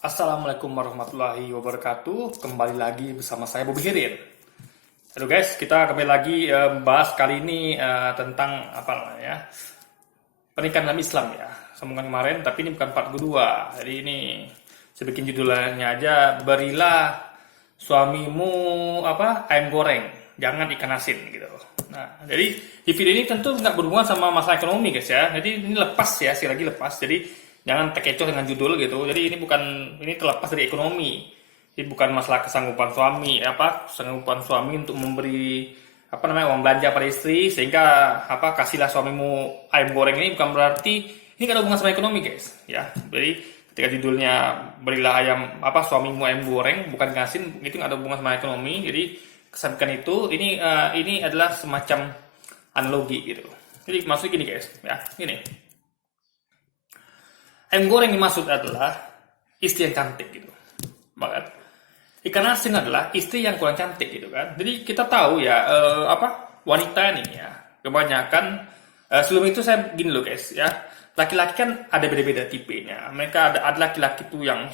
Assalamualaikum warahmatullahi wabarakatuh. Kembali lagi bersama saya Bobi Hirin. Halo guys, kita kembali lagi bahas kali ini tentang apa namanya pernikahan dalam Islam ya. Sambungan kemarin, tapi ini bukan part kedua. Jadi ini saya bikin judulnya aja, berilah suamimu ayam goreng, jangan ikan asin gitu. Nah, jadi di video ini tentu nggak berhubungan sama masalah ekonomi guys ya. Jadi ini lepas ya, sekali lagi lepas. Jadi jangan terkecoh dengan judul gitu. Jadi ini terlepas dari ekonomi. Jadi bukan masalah kesanggupan suami untuk memberi uang belanja pada istri sehingga kasihlah suamimu ayam goreng, ini bukan berarti ini nggak ada hubungan sama ekonomi guys ya. Jadi ketika judulnya berilah suamimu ayam goreng bukan ikan asin, itu nggak ada hubungan sama ekonomi. Jadi kesampaian itu ini adalah semacam analogi gitu. Jadi maksud gini guys ya, ini ayam goreng yang dimaksud adalah istri yang cantik gitu. Bahkan ikan asin adalah istri yang kurang cantik gitu kan. Jadi kita tahu ya wanita ini ya kebanyakan sebelum itu saya gini loh guys ya. Laki-laki kan ada beda-beda tipenya. Mereka ada laki-laki tuh yang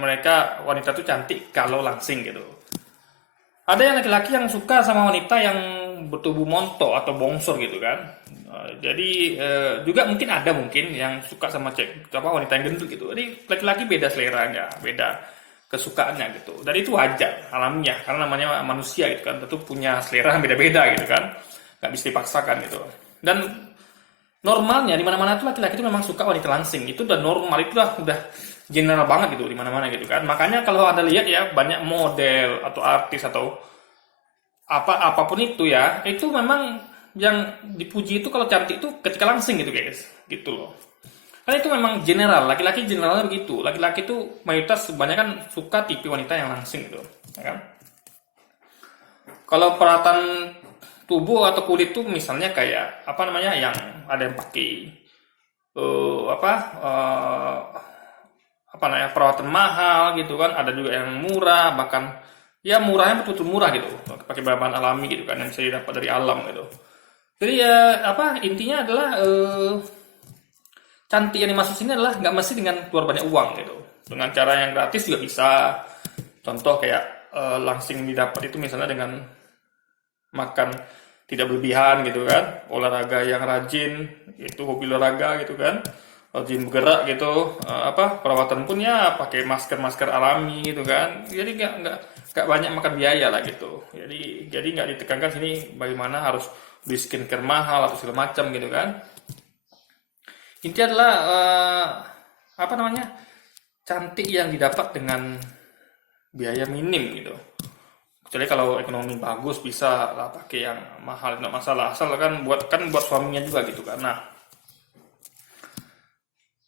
mereka wanita tuh cantik kalau langsing gitu. Ada yang laki-laki yang suka sama wanita yang bertubuh montok atau bongsor gitu kan. Jadi juga mungkin yang suka sama wanita yang gendut gitu. Jadi laki-laki beda seleranya, beda kesukaannya gitu. Dan itu wajar, alamiah, karena namanya manusia gitu kan, tentu punya selera yang beda-beda gitu kan, nggak bisa dipaksakan gitu. Dan normalnya di mana-mana tuh laki-laki itu memang suka wanita langsing, itu udah normal, itu udah general banget gitu di mana-mana gitu kan. Makanya kalau Anda lihat ya banyak model atau artis atau apapun itu ya, itu memang yang dipuji itu kalau cantik itu ketika langsing gitu guys, gitu loh. Karena itu memang general, laki-laki generalnya begitu. Laki-laki itu mayoritas kebanyakan suka tipe wanita yang langsing gitu, ya kan? Kalau perawatan tubuh atau kulit tuh misalnya kayak yang ada yang pakai perawatan mahal gitu kan, ada juga yang murah, bahkan ya murahnya betul-betul murah gitu, pakai bahan alami gitu kan, yang bisa didapat dari alam gitu. Jadi ya intinya adalah cantik yang dimaksud sini adalah nggak mesti dengan keluar banyak uang gitu. Dengan cara yang gratis juga bisa. Contoh kayak langsing didapat itu misalnya dengan makan tidak berlebihan gitu kan, olahraga yang rajin, itu hobi olahraga gitu kan, rajin bergerak gitu, perawatan pun ya pakai masker alami gitu kan. Jadi nggak banyak makan biaya lah gitu. Jadi nggak ditekankan sini bagaimana harus beli skincare mahal atau segala macam gitu kan. Intinya adalah cantik yang didapat dengan biaya minim gitu. Kecuali kalau ekonomi bagus bisa lah pakai yang mahal, nggak masalah, asal kan buat suaminya juga gitu kan. Nah,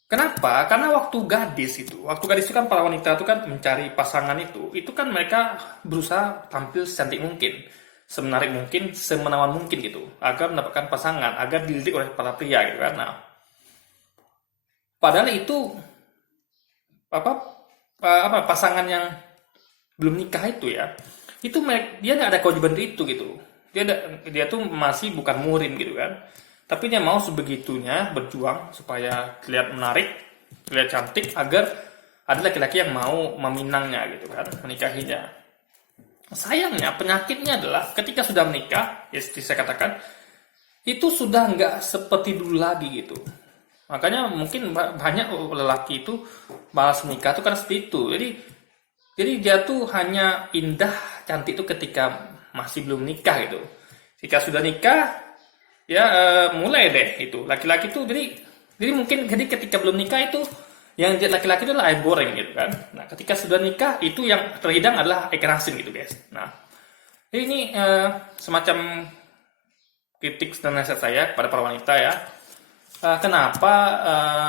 kenapa? Karena waktu gadis itu kan para wanita itu kan mencari pasangan itu kan mereka berusaha tampil secantik mungkin, semenarik mungkin, semenawan mungkin gitu, agar mendapatkan pasangan, agar dilirik oleh para pria gitu kan. Nah, padahal itu pasangan yang belum nikah itu ya, itu dia nggak ada kewajiban itu gitu. Dia tuh masih bukan murim gitu kan. Tapi dia mau sebegitunya berjuang supaya terlihat menarik, terlihat cantik, agar ada laki-laki yang mau meminangnya gitu kan, menikahinya. Sayangnya penyakitnya adalah ketika sudah menikah, ya seperti saya katakan, itu sudah nggak seperti dulu lagi gitu. Makanya mungkin banyak lelaki itu bahas nikah tuh kan seperti itu. Jadi dia tuh hanya indah cantik itu ketika masih belum nikah gitu. Jika sudah nikah ya mulai deh itu laki-laki tuh jadi mungkin ketika belum nikah itu yang jadi laki-laki itu adalah ayam goreng gitu kan. Nah, ketika sudah nikah itu yang terhidang adalah ikan asin gitu guys. Nah, ini semacam kritik dan nasihat saya kepada para wanita ya. Kenapa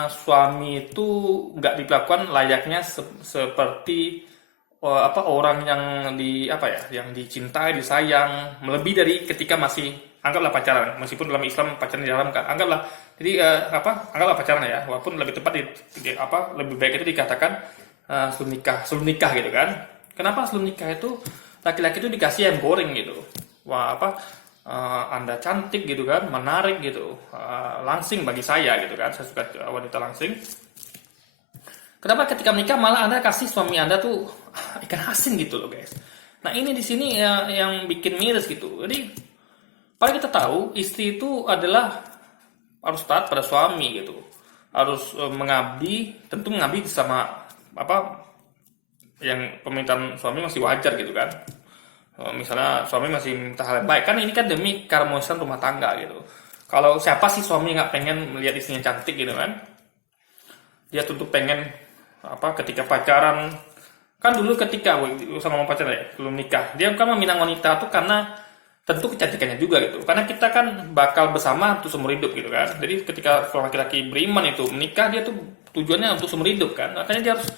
suami itu nggak diperlakukan layaknya seperti orang yang yang dicintai, disayang, melebihi dari ketika masih anggaplah pacaran, meskipun dalam Islam pacaran diharamkan. Anggaplah pacaran ya, walaupun lebih tepat lebih baik itu dikatakan sebelum nikah gitu kan. Kenapa sebelum nikah itu laki-laki itu dikasih ayam goreng gitu. Anda cantik gitu kan, menarik gitu, langsing bagi saya gitu kan, saya suka wanita langsing. Kenapa ketika menikah malah Anda kasih suami Anda tuh ikan asin gitu loh guys. Nah ini di sini ya, yang bikin miris gitu. Jadi padahal kita tahu istri itu adalah harus taat pada suami gitu, harus mengabdi, tentu mengabdi sama apa yang permintaan suami masih wajar gitu kan. Misalnya suami masih minta hal yang baik, kan ini kan demi keharmonisan rumah tangga gitu. Kalau siapa sih suami nggak pengen melihat istrinya cantik gitu kan? Dia tentu pengen apa ketika pacaran, kan dulu ketika sama pacaran ya belum nikah, dia kan meminang wanita tuh karena tentu kecantikannya juga gitu, karena kita kan bakal bersama untuk seumur hidup gitu kan. Jadi ketika seorang laki-laki beriman itu menikah, dia tuh tujuannya untuk seumur hidup kan, makanya dia harus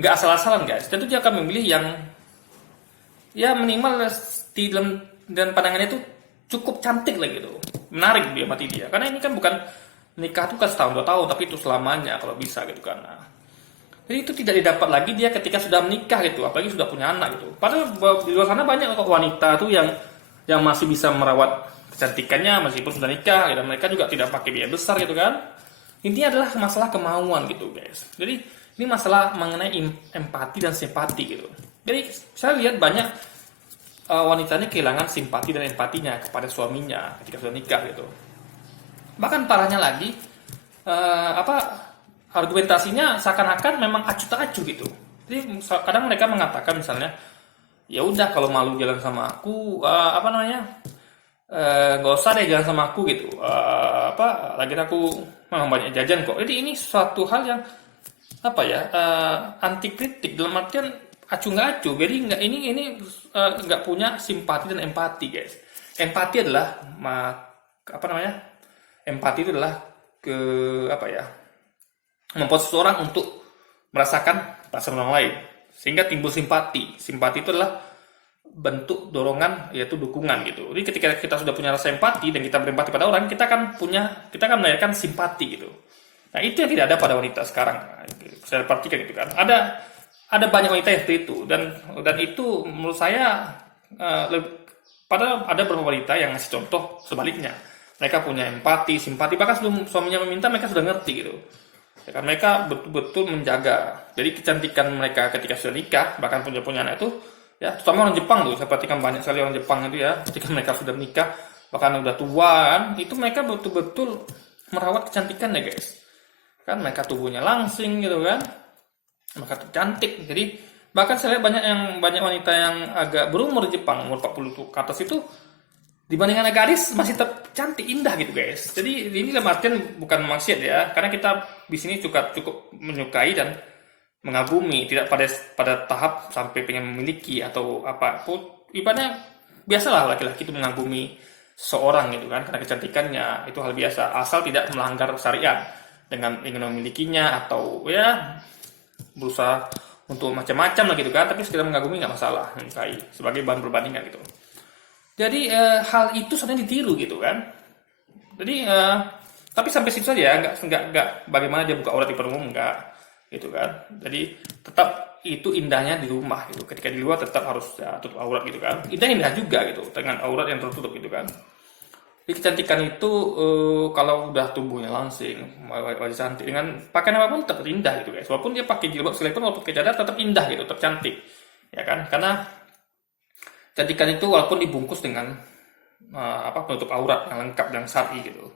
nggak asal-asalan guys. Tentu dia akan memilih yang ya minimal di dalam pandangannya itu cukup cantik lah gitu, menarik dia mati dia, karena ini kan bukan nikah tuh kan setahun 2 tahun, tapi itu selamanya kalau bisa gitu kan. Nah, jadi itu tidak didapat lagi dia ketika sudah menikah gitu, apalagi sudah punya anak gitu. Padahal di luar sana banyak kok wanita tuh yang masih bisa merawat kecantikannya meskipun sudah nikah, dan mereka juga tidak pakai biaya besar gitu kan. Intinya adalah masalah kemauan gitu guys. Jadi ini masalah mengenai empati dan simpati gitu. Jadi saya lihat banyak wanita ini kehilangan simpati dan empatinya kepada suaminya ketika sudah nikah gitu. Bahkan parahnya lagi argumentasinya seakan-akan memang acuh tak acuh gitu. Jadi kadang mereka mengatakan misalnya, ya udah kalau malu jalan sama aku, nggak usah deh jalan sama aku gitu. Lagi aku memang banyak jajan kok. Jadi ini suatu hal yang anti kritik dalam artian acuh nggak acuh. Jadi ini nggak punya simpati dan empati guys. Empati adalah empati itu adalah membuat seseorang untuk merasakan perasaan orang lain sehingga timbul simpati. Simpati itu adalah bentuk dorongan, yaitu dukungan gitu. Jadi ketika kita sudah punya rasa empati dan kita berempati pada orang, kita akan melahirkan simpati gitu. Nah itu yang tidak ada pada wanita sekarang. Saya perhatikan gitu kan. Ada banyak wanita yang seperti itu, dan itu menurut saya padahal ada beberapa wanita yang ngasih contoh sebaliknya. Mereka punya empati, simpati, bahkan sebelum suaminya meminta mereka sudah ngerti gitu. Ya kan, mereka betul-betul menjaga. Jadi kecantikan mereka ketika sudah nikah, bahkan punya anak itu, ya terutama orang Jepang tuh, saya perhatikan banyak sekali orang Jepang itu ya, ketika mereka sudah menikah, bahkan udah tua kan, itu mereka betul-betul merawat kecantikan ya guys. Kan mereka tubuhnya langsing gitu kan, mereka cantik. Jadi bahkan saya lihat banyak wanita yang agak berumur di Jepang, umur 40 ke atas itu, dibandingkan gadis masih tetap cantik indah gitu guys. Jadi ini dalam artian bukan maksiat ya, karena kita di sini cukup menyukai dan mengagumi, tidak pada tahap sampai pengen memiliki atau apa. Ibaratnya biasalah laki-laki itu mengagumi seorang gitu kan, karena kecantikannya itu hal biasa, asal tidak melanggar syariat dengan ingin memilikinya atau ya berusaha untuk macam-macam lah gitu kan, tapi sekedar mengagumi nggak masalah, menyukai sebagai bahan perbandingan gitu. Jadi hal itu sebenarnya ditiru gitu kan. Jadi tapi sampai situ saja, nggak bagaimana dia buka aurat di depan umum, nggak gitu kan. Jadi tetap itu indahnya di rumah gitu. Ketika di luar tetap harus tutup aurat gitu kan. Indah juga gitu dengan aurat yang tertutup gitu kan. Jadi kecantikan itu kalau udah tubuhnya langsing, wajah cantik, dengan pakaian apapun tetap indah gitu guys. Walaupun dia pakai jilbab sekalipun, walaupun pakai cadar tetap indah gitu, tetap cantik, ya kan? Karena kecantikan itu walaupun dibungkus dengan penutup aurat yang lengkap dan syar'i gitu.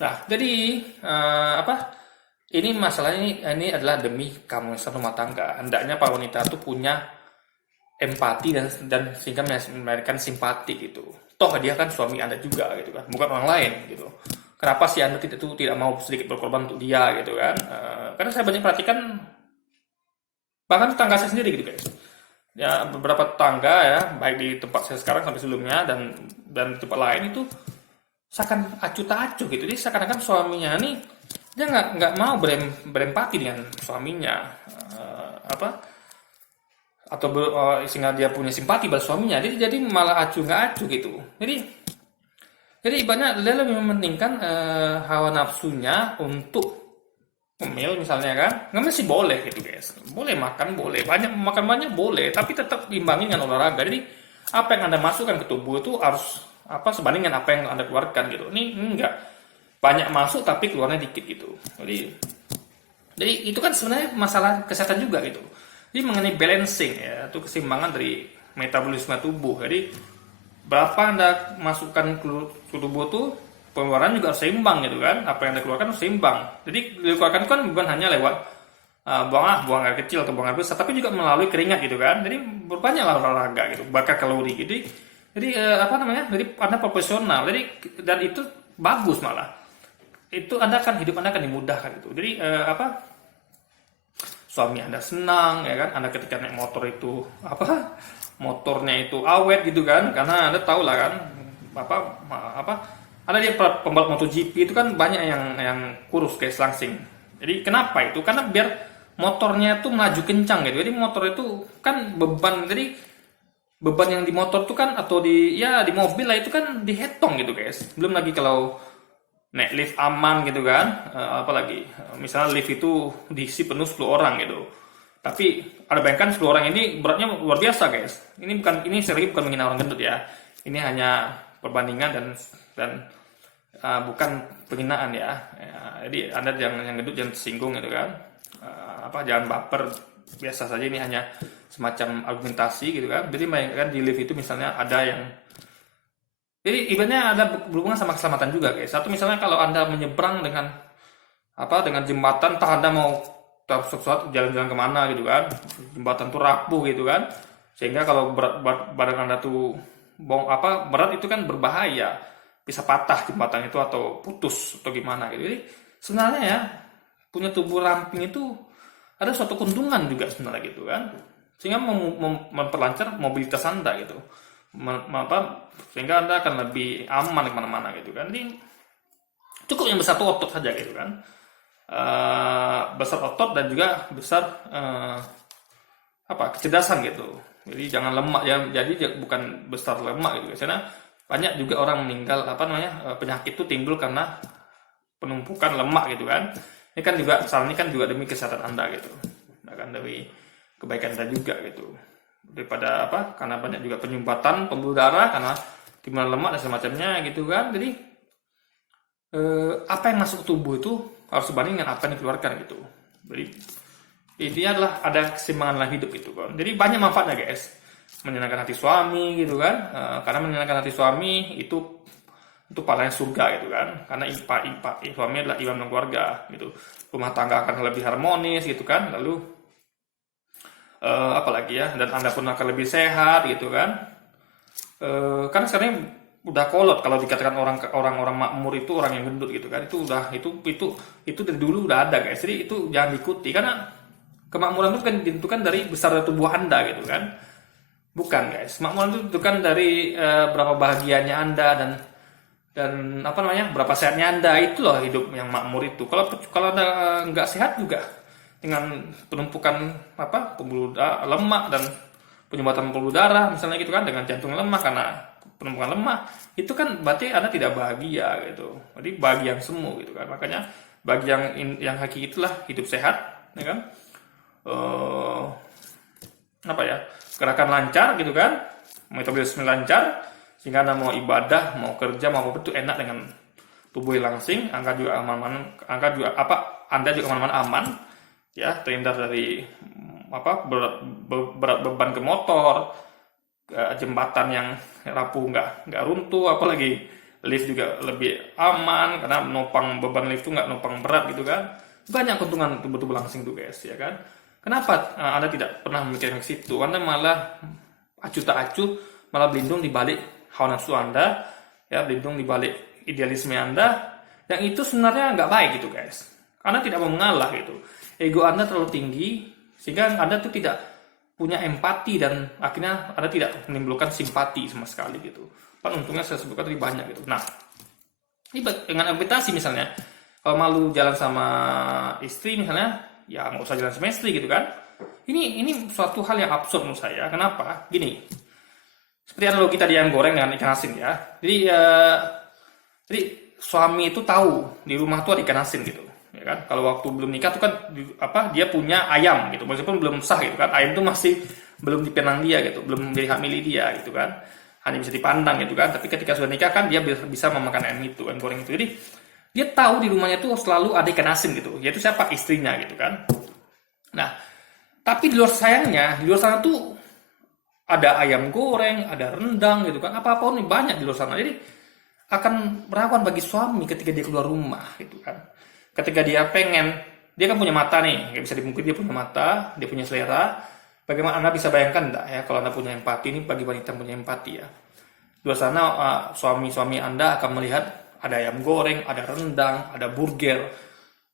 Nah, jadi ini masalahnya ini adalah demi keharmonisan rumah tangga. Hendaknya para wanita itu punya empati dan sehingga melahirkan simpati gitu. Toh dia kan suami Anda juga gitu kan, bukan orang lain gitu. Kenapa sih Anda tidak mau sedikit berkorban untuk dia gitu kan? Karena saya banyak perhatikan bahkan tetangga saya sendiri gitu guys. Ya beberapa tetangga ya, baik di tempat saya sekarang sampai sebelumnya dan di tempat lain itu seakan acuh tak acuh gitu. Jadi seakan-akan suaminya nih dia nggak mau berempati dengan suaminya, sehingga dia punya simpati pada suaminya. Jadi malah acuh nggak acuh gitu. Jadi ibaratnya dia lebih mementingkan hawa nafsunya untuk ngemil misalnya kan. Ngemil sih boleh gitu guys, boleh makan, boleh makan banyak boleh, tapi tetap diimbangi dengan olahraga. Jadi apa yang Anda masukkan ke tubuh itu harus sebanding dengan apa yang Anda keluarkan gitu. Ini enggak banyak masuk tapi keluarnya dikit gitu. Jadi Jadi itu kan sebenarnya masalah kesehatan juga gitu. Jadi mengenai balancing ya, itu keseimbangan dari metabolisme tubuh. Jadi berapa Anda masukkan ke tubuh tuh, pengeluaran juga harus seimbang gitu kan. Apa yang Anda keluarkan harus seimbang. Jadi dikeluarkan kan bukan hanya lewat buang air kecil atau buang air besar, tapi juga melalui keringat gitu kan. Jadi berbanyaklah olahraga gitu, bakar kalori. Jadi apa namanya? Jadi Anda profesional. Jadi dan itu bagus malah. Itu hidup Anda akan dimudahkan gitu. Jadi suami Anda senang ya kan, Anda ketika naik motor itu motornya itu awet gitu kan, karena Anda tahu lah kan apa Anda lihat pembalap MotoGP itu kan banyak yang kurus kayak selangsing. Jadi kenapa itu? Karena biar motornya itu melaju kencang gitu. Jadi motor itu kan beban, jadi beban yang di motor itu kan atau di mobil lah itu kan dihitung gitu guys. Belum lagi kalau naik lift aman gitu kan, apalagi misalnya lift itu diisi penuh 10 orang gitu, tapi ada bayangkan 10 orang ini beratnya luar biasa guys. Ini sering bukan menghina orang gendut ya, ini hanya perbandingan dan bukan penghinaan ya. Jadi Anda yang gendut jangan tersinggung gitu kan, jangan baper, biasa saja, ini hanya semacam argumentasi gitu kan. Jadi bayangkan di lift itu misalnya ada yang, jadi ibaratnya ada berhubungan sama keselamatan juga guys. Satu misalnya kalau Anda menyeberang dengan jembatan, entah Anda mau sesuatu jalan-jalan kemana gitu kan, jembatan tuh rapuh gitu kan, sehingga kalau badan Anda tuh berat itu kan berbahaya, bisa patah jembatan itu atau putus atau gimana gitu. Jadi sebenarnya ya, punya tubuh ramping itu ada suatu keuntungan juga sebenarnya gitu kan, sehingga memperlancar mobilitas Anda gitu. Sehingga Anda akan lebih aman kemana-mana gitu kan. Jadi cukup yang besar otot saja gitu kan, besar otot dan juga besar kecerdasan gitu. Jadi jangan lemak ya, jadi bukan besar lemak gitu. Karena banyak juga orang meninggal penyakit itu timbul karena penumpukan lemak gitu kan. Ini kan juga demi kesehatan Anda gitu, akan demi kebaikan Anda juga gitu. Daripada karena banyak juga penyumbatan pembuluh darah karena timbulan lemak dan semacamnya gitu kan. Jadi apa yang masuk ke tubuh itu harus sebanding dengan apa yang dikeluarkan gitu. Jadi ini adalah ada keseimbangan dalam hidup itu kan. Jadi banyak manfaatnya guys, menyenangkan hati suami gitu kan, karena menyenangkan hati suami itu palanya surga gitu kan, karena suami adalah imam dalam keluarga gitu. Rumah tangga akan lebih harmonis gitu kan. Lalu apalagi ya, dan Anda pun akan lebih sehat gitu kan. Kan sekarang udah kolot kalau dikatakan orang makmur itu orang yang gendut gitu kan. Itu dari dulu udah ada guys. Jadi itu jangan diikuti, karena kemakmuran itu kan ditentukan dari besar tubuh Anda gitu kan. Bukan guys, makmuran itu ditentukan dari berapa bahagianya Anda dan berapa sehatnya Anda. Itu loh hidup yang makmur itu. Kalau Anda nggak sehat juga, dengan penumpukan pembuluh lemak dan penyumbatan pembuluh darah misalnya gitu kan, dengan jantung lemah karena penumpukan lemak, itu kan berarti Anda tidak bahagia gitu. Jadi bagi yang semu gitu kan. Makanya bagi yang hakiki itulah hidup sehat ya kan. Gerakan lancar gitu kan, metabolisme lancar, sehingga Anda mau ibadah, mau kerja, mau apa itu enak dengan tubuh yang langsing. Anda juga aman-aman aman ya, terhindar dari berat beban ke motor, jembatan yang rapuh nggak runtuh, apalagi lift juga lebih aman karena nopang beban lift itu nggak nopang berat gitu kan. Banyak keuntungan tubuh langsing tuh guys ya kan. Kenapa Anda tidak pernah memikirkan ke situ? Anda malah acuh tak acuh, malah berlindung di balik hawa nafsu Anda ya, berlindung di balik idealisme Anda, yang itu sebenarnya nggak baik gitu guys. Anda tidak mau mengalah gitu. Ego Anda terlalu tinggi sehingga Anda tuh tidak punya empati dan akhirnya Anda tidak menimbulkan simpati sama sekali gitu. Kan untungnya saya sebutkan lebih banyak gitu. Nah, ini dengan empati misalnya, kalau malu jalan sama istri misalnya, ya nggak usah jalan sama istri gitu kan. Ini suatu hal yang absurd menurut saya. Kenapa? Gini, seperti analogi tadi ayam goreng dengan ikan asin ya. Jadi suami itu tahu di rumah tuh ada ikan asin gitu. Ya kan, kalau waktu belum nikah tuh kan dia punya ayam gitu, meskipun belum sah gitu kan, ayam tuh masih belum dipendang dia gitu, belum menjadi hak milik dia gitu kan, hanya bisa dipandang gitu kan. Tapi ketika sudah nikah kan dia bisa memakan ayam itu, ayam goreng itu. Jadi dia tahu di rumahnya tuh selalu ada ikan asin gitu, yaitu siapa? Istrinya gitu kan. Nah, tapi di luar sayangnya, di luar sana tuh ada ayam goreng, ada rendang gitu kan, apa-apa nih banyak di luar sana. Jadi akan rawan bagi suami ketika dia keluar rumah gitu kan. Ketika dia pengen, dia kan punya mata nih, nggak bisa dipungkiri dia punya mata, dia punya selera. Bagaimana Anda bisa bayangkan enggak ya kalau Anda punya empati, ini bagi wanita yang punya empati ya. Di luar sana suami-suami Anda akan melihat ada ayam goreng, ada rendang, ada burger.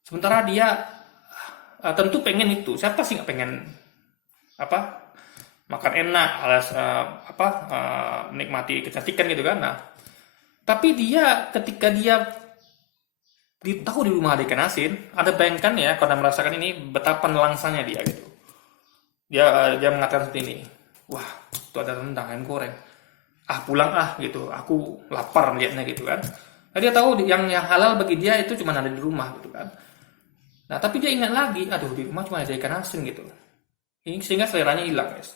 Sementara dia tentu pengen itu. Siapa sih nggak pengen apa makan enak, alas menikmati kecantikan gitu kan. Nah, tapi dia ketika dia tahu di rumah ada ikan asin, Anda bayangkan ya kalau Anda merasakan ini betapa nelangsanya dia gitu. Dia mengatakan seperti ini, wah itu ada rendang ayam goreng, pulang gitu, aku lapar lihatnya gitu kan. Nah, dia tahu yang halal bagi dia itu cuma ada di rumah gitu kan. Nah tapi dia ingat lagi, aduh di rumah cuma ada ikan asin gitu, ini sehingga seleranya hilang guys.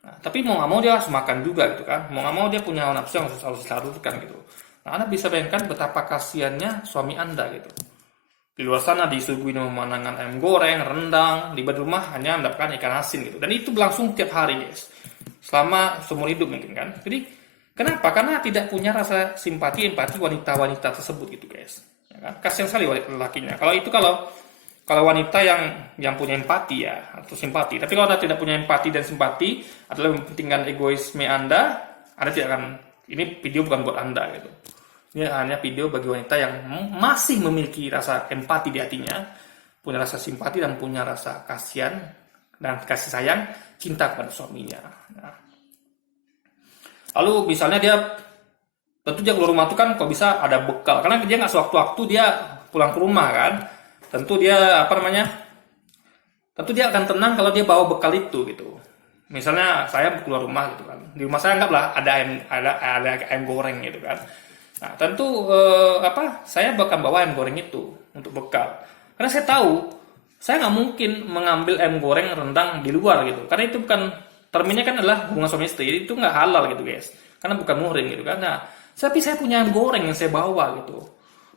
Nah, tapi mau nggak mau dia harus makan juga gitu kan, mau nggak mau dia punya nafsu yang harus disalurkan gitu. Nah, Anda bisa bayangkan betapa kasihannya suami Anda gitu. Di luar sana disuguhi pemandangan ayam goreng, rendang, di rumah hanya mendapatkan ikan asin gitu. Dan itu berlangsung tiap hari guys, selama seumur hidup mungkin kan. Jadi kenapa? Karena tidak punya rasa simpati, empati wanita-wanita tersebut gitu guys. Ya kan? Kasihan sekali lelakinya. Kalau wanita yang punya empati ya atau simpati. Tapi kalau Anda tidak punya empati dan simpati adalah mementingkan egoisme Anda tidak akan. Ini video bukan buat Anda gitu. Ini hanya video bagi wanita yang masih memiliki rasa empati di hatinya, punya rasa simpati dan punya rasa kasihan dan kasih sayang, cinta kepada suaminya. Nah. Lalu misalnya tentu dia keluar rumah itu kan kok bisa ada bekal, karena dia nggak sewaktu-waktu dia pulang ke rumah kan. Tentu dia tentu dia akan tenang kalau dia bawa bekal itu gitu. Misalnya saya keluar rumah gitu kan, di rumah saya anggaplah ada ayam goreng gitu kan. Nah, tentu saya bakal bawa ayam goreng itu untuk bekal. Karena saya tahu saya nggak mungkin mengambil ayam goreng rendang di luar gitu. Karena itu bukan terminnya kan adalah hubungan suami istri, itu nggak halal gitu guys. Karena bukan muhrim gitu kan. Nah, tapi saya punya ayam goreng yang saya bawa gitu.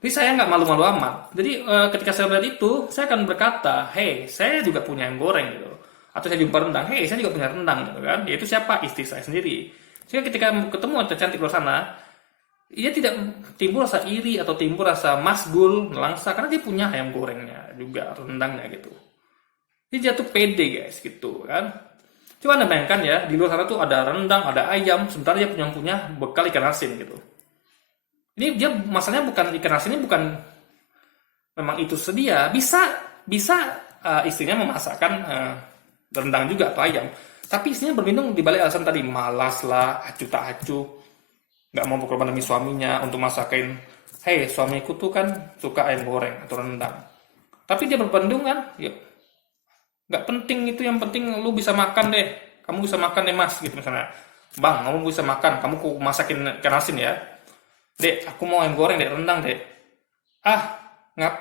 Jadi saya nggak malu-malu amat. Jadi ketika saya melihat itu, saya akan berkata, hey, saya juga punya ayam goreng gitu. Atau saya jumpa rendang, hey, saya juga punya rendang gitu kan. Yaitu siapa? Istri saya sendiri. Sehingga ketika ketemu wanita cantik luar sana, dia tidak timbul rasa iri atau timbul rasa masgul, nelangsa, karena dia punya ayam gorengnya juga, rendangnya gitu. Dia jatuh pede guys gitu kan. Coba Anda bayangkan ya, di luar sana tuh ada rendang, ada ayam, sementara dia punya bekal ikan asin gitu. Ini dia masalahnya bukan ikan asinnya bukan memang itu sedia, bisa istrinya memasakkan rendang juga atau ayam, tapi istrinya berlindung di balik alasan tadi, malas lah, acuh tak acuh, nggak mau berkorban demi suaminya untuk masakin, hey suamiku tuh kan suka ayam goreng atau rendang, tapi dia berbendung kan, yuk nggak penting itu, yang penting lu bisa makan deh, kamu bisa makan deh mas gitu misalnya, bang kamu bisa makan, kamu ku masakin ikan asin ya, dek aku mau ayam goreng dek, rendang dek,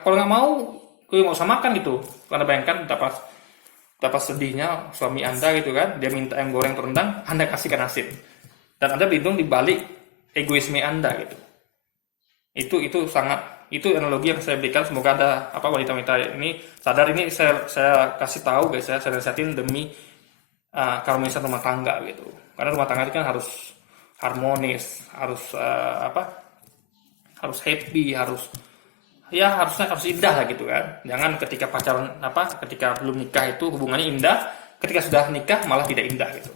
kalau nggak mau gue nggak usah makan gitu. Karena bayangkan betapa sedihnya suami Anda gitu kan, dia minta ayam goreng atau rendang, Anda kasihkan asin, dan Anda berlindung di balik egoisme Anda gitu. Itu analogi yang saya berikan, semoga ada wanita-wanita ini sadar. Ini saya kasih tahu guys ya, saya nasihatin demi keharmonisan rumah tangga gitu. Karena rumah tangga itu kan harus harmonis, harus happy, harusnya harus indah lah gitu kan. Jangan ketika pacaran ketika belum nikah itu hubungannya indah, ketika sudah nikah malah tidak indah gitu.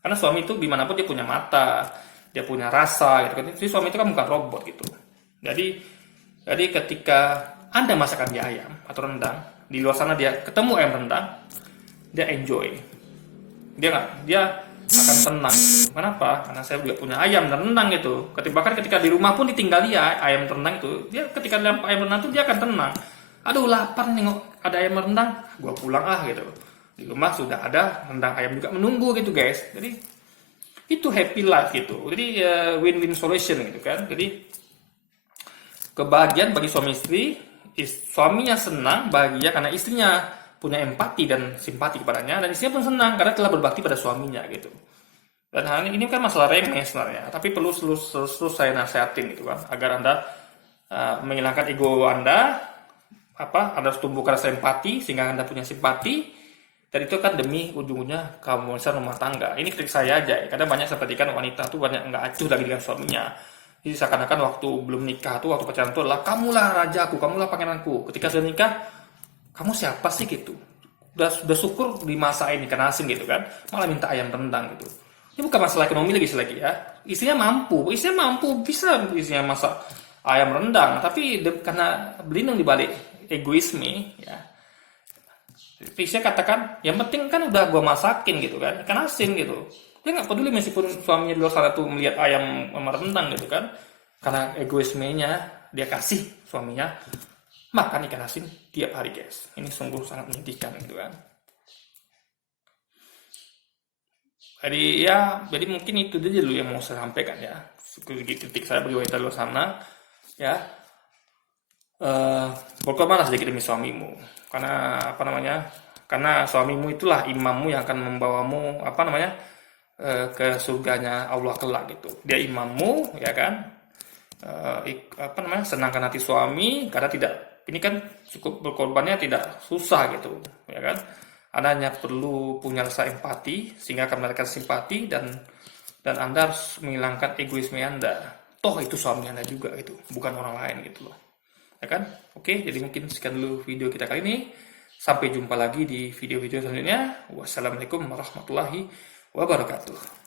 Karena suami itu dimanapun dia punya mata, dia punya rasa gitu kan. Jadi suami itu kan bukan robot gitu. Jadi ketika Anda masakan dia ayam atau rendang, di luar sana dia ketemu ayam rendang, dia enjoy. Dia akan tenang gitu. Kenapa? Karena saya juga punya ayam dan rendang gitu. Bahkan ketika di rumah pun ditinggal dia ayam rendang itu, dia ketika dalam ayam rendang itu dia akan tenang. Aduh lapar nih, ada ayam rendang, gua pulang gitu. Di rumah sudah ada rendang ayam juga menunggu gitu guys. Jadi itu happy life gitu. Jadi win-win solution gitu kan. Jadi kebahagiaan bagi suami istri, suaminya senang, bahagia karena istrinya punya empati dan simpati kepadanya, dan istrinya pun senang karena telah berbakti pada suaminya gitu. Dan hal ini kan masalah remeh sebenarnya, tapi perlu terus saya nasihatin gitu kan, agar Anda menghilangkan ego Anda, Anda harus tumbuhkan rasa empati sehingga Anda punya simpati, dan itu kan demi ujung-ujungnya keharmonisan rumah tangga. Ini kritik saya aja ya, karena banyak seperti kan wanita tuh banyak nggak acuh lagi dengan suaminya. Jadi seakan-akan waktu belum nikah tuh, waktu pacaran tuh adalah kamulah rajaku, kamulah pangeranku. Ketika sudah nikah, kamu siapa sih gitu? Udah syukur di masa ini karena asing gitu kan, malah minta ayam rendang gitu. Ini bukan masalah ekonomi lagi ya. Istrinya mampu bisa istrinya masak ayam rendang, tapi karena berlindung di balik egoisme ya. Istrinya katakan, yang penting kan udah gua masakin gitu kan, ikan asin gitu. Dia nggak peduli meskipun suaminya di luar sana tuh melihat ayam sama rendang gitu kan, karena egoismenya dia kasih suaminya makan ikan asin tiap hari guys. Ini sungguh sangat menyedihkan gitu kan. Jadi mungkin itu aja dulu yang mau saya sampaikan ya. Kritik saya bagi wanita luar sana ya. Berkorbanlah sedikit demi suamimu, karena karena suamimu itulah imammu yang akan membawamu ke surganya Allah kelak gitu. Dia imammu ya kan. Senangkan hati suami, karena ini kan cukup berkorbannya tidak susah gitu ya kan. Anda hanya perlu punya rasa empati sehingga akan mendapatkan simpati, dan Anda harus menghilangkan egoisme Anda. Toh itu suami Anda juga gitu, bukan orang lain gitu loh. Ya kan? Oke, jadi mungkin sekian dulu video kita kali ini. Sampai jumpa lagi di video-video selanjutnya. Wassalamualaikum warahmatullahi wabarakatuh.